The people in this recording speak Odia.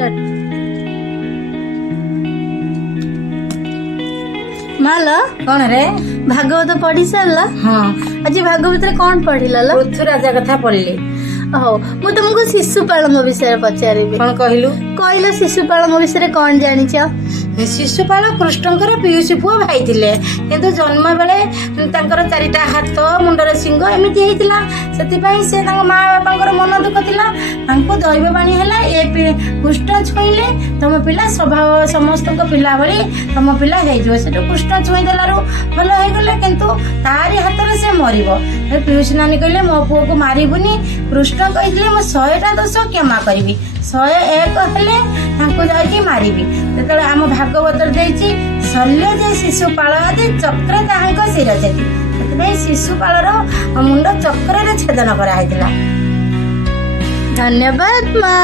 स्टार्ट। माल कौन रे? भागवत पढ़ी सारा? हाँ आज भागवत रे कौन पढ़िला लो? पृथ्वीराज कथा पढ़ली। हो मु तुमको शिशुपाल विषय पचारिबी। कौन कहलु? कहला शिशुपाल विषय कौन जानिच? शिशुपाल कृष्णଙ୍କର ପିଉସୀ ପୁଅ ଭାଇ ଥିଲେ, କିନ୍ତୁ ଜନ୍ମ ବେଳେ ତାଙ୍କର ଚାରିଟା ହାତ ମୁଣ୍ଡରେ ଶିଙ୍ଗ ଏମିତି ହେଇଥିଲା। ସେଥିପାଇଁ ସେ ତାଙ୍କ ମା ବାପାଙ୍କର ମନ ଦୁଃଖ ଥିଲା। ତାଙ୍କୁ ଦୈବବାଣୀ ହେଲା ଏ କୃଷ୍ଣ ଛୁଇଁଲେ ତମ ପିଲା ସ୍ୱଭାବ ସମସ୍ତଙ୍କ ପିଲା ଭଳି ତମ ପିଲା ହେଇଯିବ। ସେଠୁ କୃଷ୍ଣ ଛୁଇଁ ଦେଲାରୁ ଭଲ ହେଇଗଲେ, କିନ୍ତୁ ତାରି ହାତରେ ସେ ମରିବ। ପିଉସୀ ନାନୀ କହିଲେ ମୋ ପୁଅକୁ ମାରିବୁନି। କୃଷ୍ଣ କହିଥିଲେ ମୁଁ 100ଟା ଦୋଷ କ୍ଷମା କରିବି, 101 ହେଲେ ତାଙ୍କୁ ଯାଇକି ମାରିବି। ଯେତେବେଳେ ଆମ ଭାଗବତରେ ଦେଇଛି ଶଲ୍ୟ ଯେ ଶିଶୁପାଳ ଆଦି ଚକ୍ର ତାହାଙ୍କ ଶିର ଛେଦି, ସେଥିପାଇଁ ଶିଶୁପାଳର ମୁଣ୍ଡ ଚକ୍ରରେ ଛେଦନ କରାହେଇଥିଲା। ଧନ୍ୟବାଦ ମା।